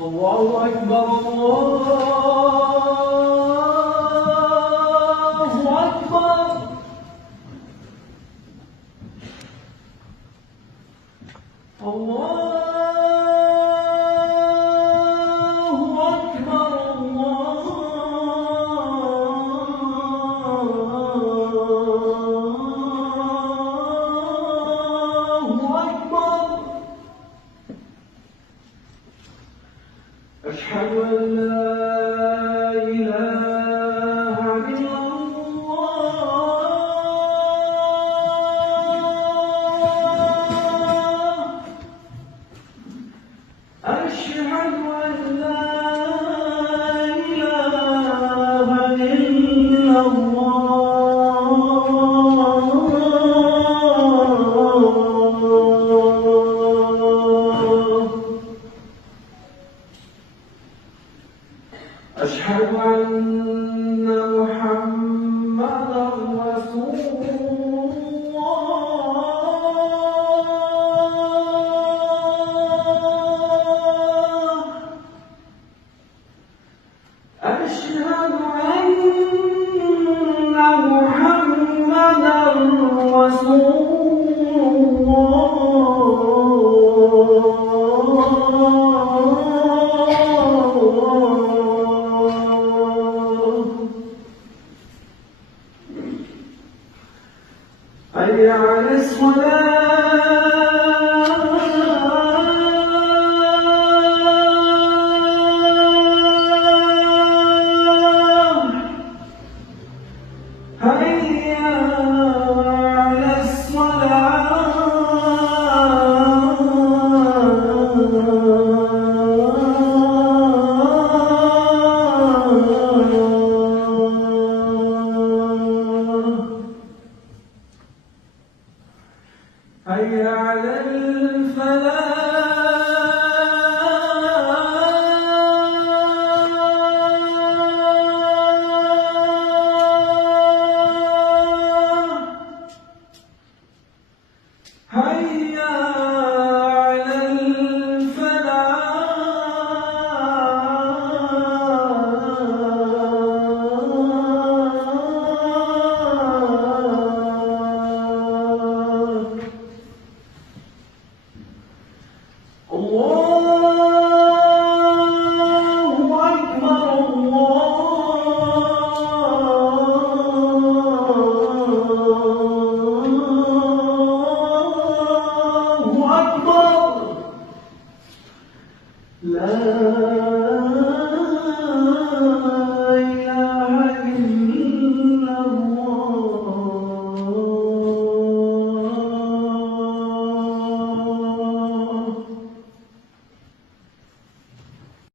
الله أكبر الله أكبر. الله أكبر. الله أكبر. أشهد أن لا إله إلا الله. أشهد أن لا إله إلا الله. أشهد أن محمدًا رسول الله. أشهد أن محمدًا رسول حي على الصلاة. حي على حي على الفلاح. حي على الفلاح. الله أكبر. الله أكبر. لا